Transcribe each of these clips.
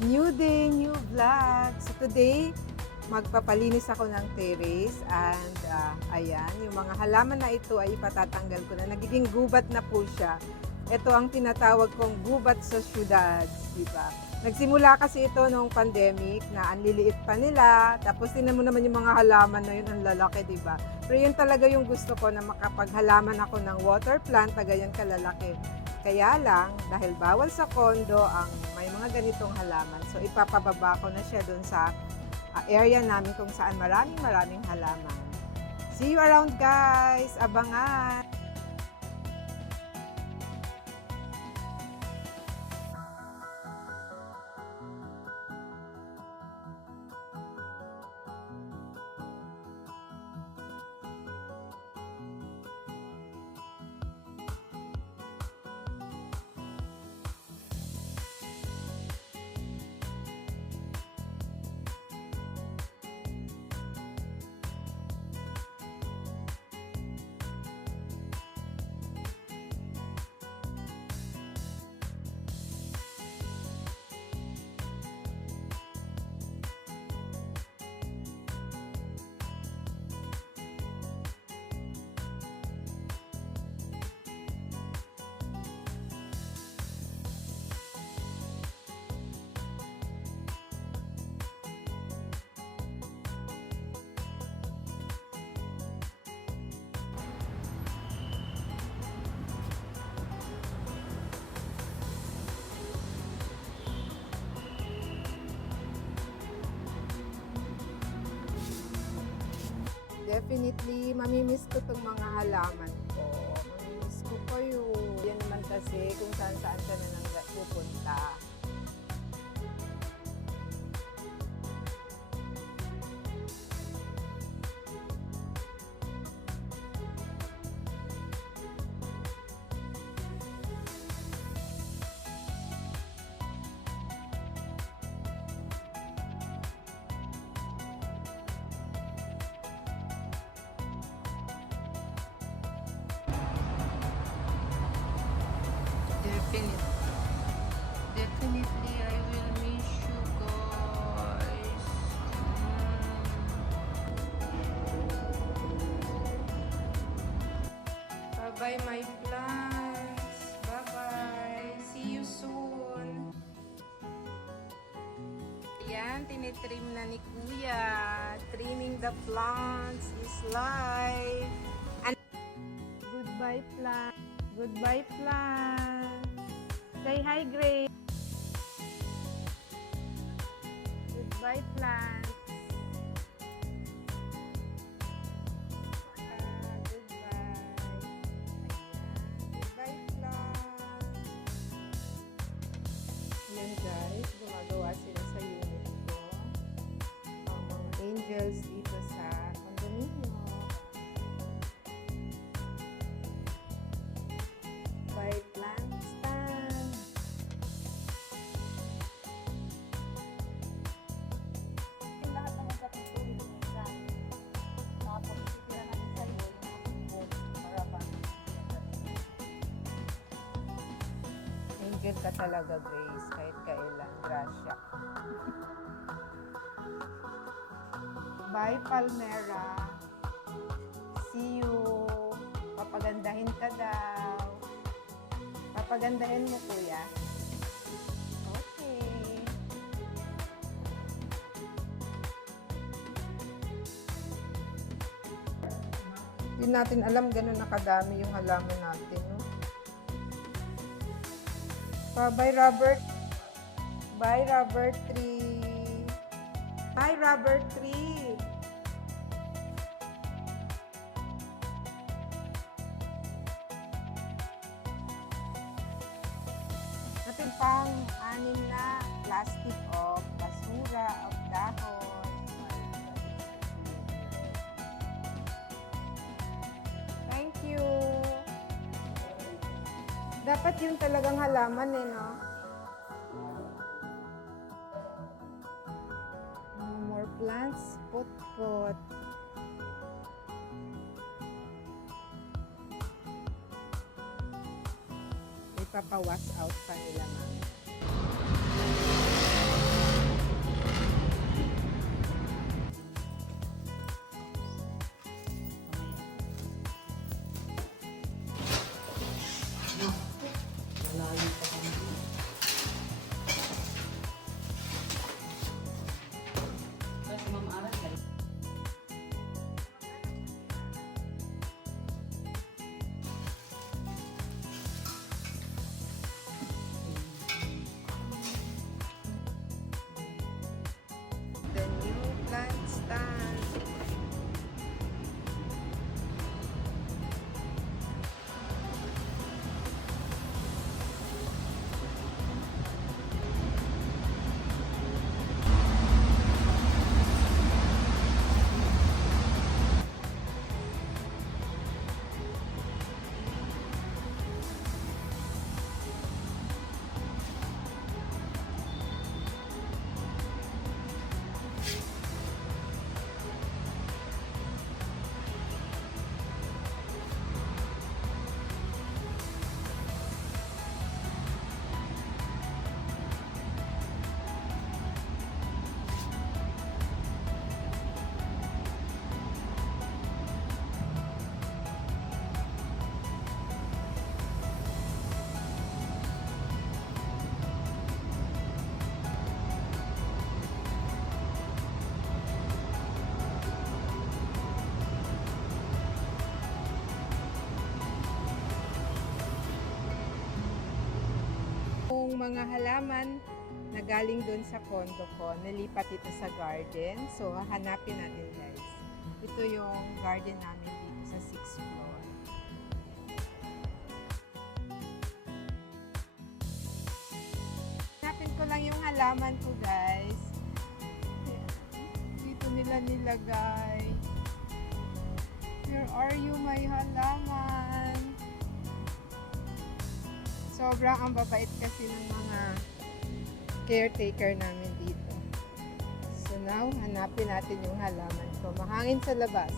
New day, new vlog. So today, magpapalinis ako ng terrace and ayan, yung mga halaman na ito ay ipatatanggal ko na. Nagiging gubat na po siya. Ito ang tinatawag kong gubat sa syudad, di ba? Nagsimula kasi ito nung pandemic na ang liliit pa nila. Tapos tinan mo naman yung mga halaman na yun, ang lalaki, di ba? Pero yun talaga yung gusto ko na makapaghalaman ako ng water plant na ganyan kalalaki. Kaya lang, dahil bawal sa kondo ang may mga ganitong halaman, so ipapababa ko na siya dun sa area namin kung saan maraming halaman. See you around guys! Abangan! Definitely, mamimiss ko itong mga halaman ko. Mamimiss ko kayo. Yan naman kasi kung saan-saan ka na nang pupunta. Definitely, I will miss you guys. Bye-bye, my plants. Bye-bye. See you soon. Ayan, tinitrim na ni Kuya. Trimming the plants is life. And goodbye, plant. Goodbye, plant. Say hi, Grace. Goodbye, plant. Goodbye. Ayan. Goodbye, plant. Ayan, guys. Gumagawa sila sa unit ko. Ang mga angels dito sa condominium. By plant stand. Yung lahat ng magkakituloy minsan, tapos sila natin sa'yo yung mga para pa. Angel ka talaga, Grace, kahit kailan. Gracia. Bye, Palmera. See you. Papagandahin ka daw. Papagandahin mo, Kuya. Okay. Hindi natin alam ganun nakadami yung halaman natin, no? Bye, Robert. Bye, Robert Tree. Bye, Robert Tree. Natin pang anim na plastic of basura, of dahon. Thank you. Dapat yun talagang halaman eh, no? More plants, pot. Ipapa-wash out pa nila, mami. yung mga halaman na galing doon sa condo ko, nalipat ito sa garden. So, hahanapin natin guys. Ito yung garden namin dito sa 6th floor. Hanapin ko lang yung halaman ko guys. Ayan. Dito nila nilagay. Where are you, my halaman? Sobrang ang babait kasi ng mga caretaker namin dito. So now, hanapin natin yung halaman ko. Mahangin sa labas.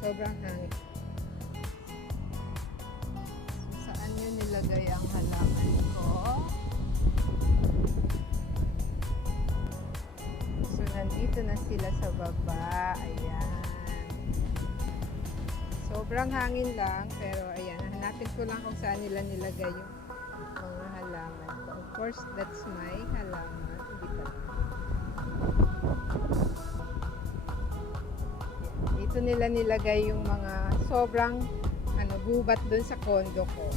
Sobrang hangin. So, saan nyo nilagay ang halaman ko? So, nandito na sila sa baba. Ayan. Sobrang hangin lang, pero ayan, hanapin ko lang kung saan nila nilagay yung mga halaman ko. Of course, that's my halaman. Hindi pa. Ayan, dito nila nilagay yung mga sobrang gubat dun sa condo ko.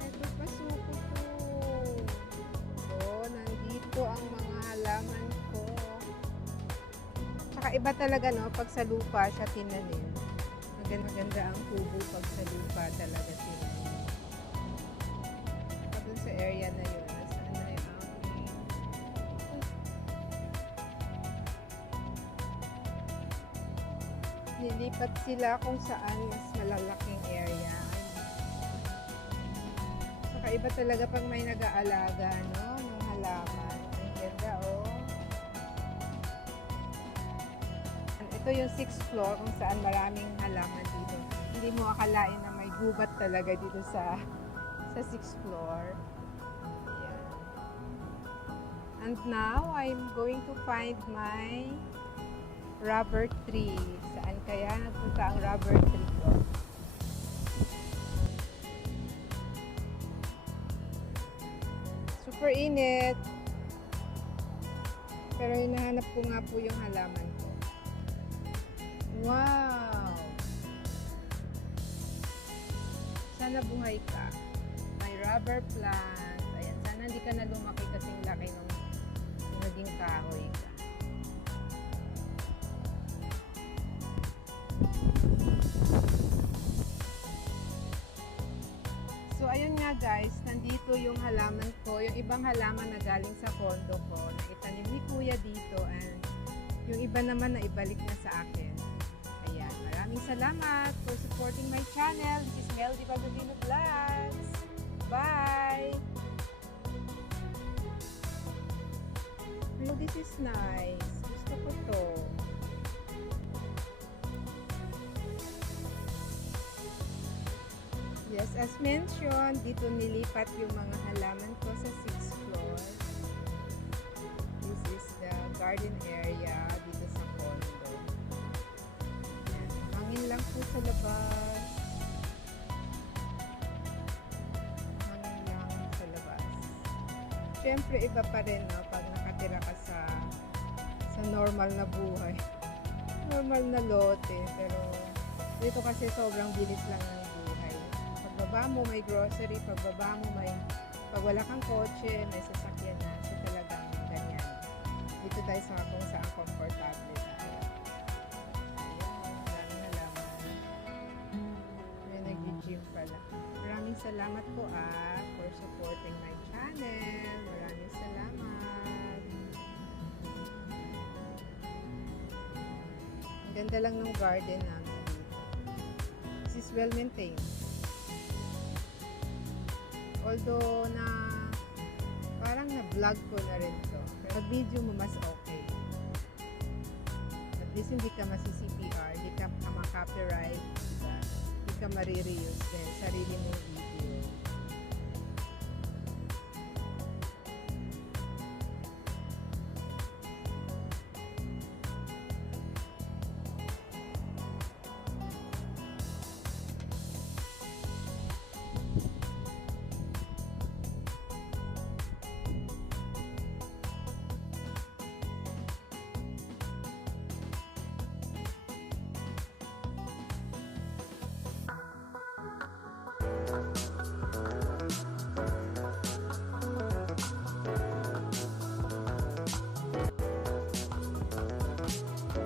Ito pa suko ko. So, nandito ang mga halaman ko. Tsaka iba talaga, no? Pag sa lupa siya tinanim. Maganda ang kubo pag sa lupa talaga tinanim. Tsaka dun sa area na yun. Nasaan na yung aking... Nilipat sila kung saan mas malalaking area. Tsaka iba talaga pag may nag-aalaga, no? Ng halaman. Ang ganda, oh. Ito yung 6th floor kung saan maraming halaman dito. Hindi mo akalain na may gubat talaga dito sa 6th floor. Ayan. And now, I'm going to find my rubber tree. Saan kaya nagpunta ang rubber tree ko? Super init. Pero hinahanap ko nga po yung halaman ko. Wow! Sana buhay ka. May rubber plant. Ayan, sana hindi ka na lumaki kasing laki nung naging kahoy ka. So, ayun nga guys, nandito yung halaman ko. Yung ibang halaman na galing sa condo ko, na itanim ni Kuya dito, and yung iba naman na ibalik na sa akin. Ayan, maraming salamat for supporting my channel. This is Melody Bagudino Vlogs. Bye! Oh, this is nice. Gusto ko to. Yes, as mentioned, dito nilipat yung mga halaman ko sa 6th floor. This is the garden area dito sa condo. Ayan, hangin lang po sa labas. Hangin lang sa labas. Siyempre, iba pa rin, no, pag nakatira ka sa normal na buhay. Normal na lote, pero dito kasi sobrang bilis lang ng buhay. Pagbaba mo may grocery, pagbaba mo pag wala kang kotse, may sasakyan na. So talagang ganyan. Dito tayo sa kung saan komportable tayo. Ayan, maraming halaman. May nag-gym pala. Maraming salamat po for supporting my channel. Maraming salamat. Ang ganda lang ng garden namin dito. This is well maintained. Although na parang na-vlog ko na rin to. Pero video mo mas okay. At least hindi ka masi-CPR, hindi ka ma-copyright, diba? Hindi ka marireuse din sarili mong video.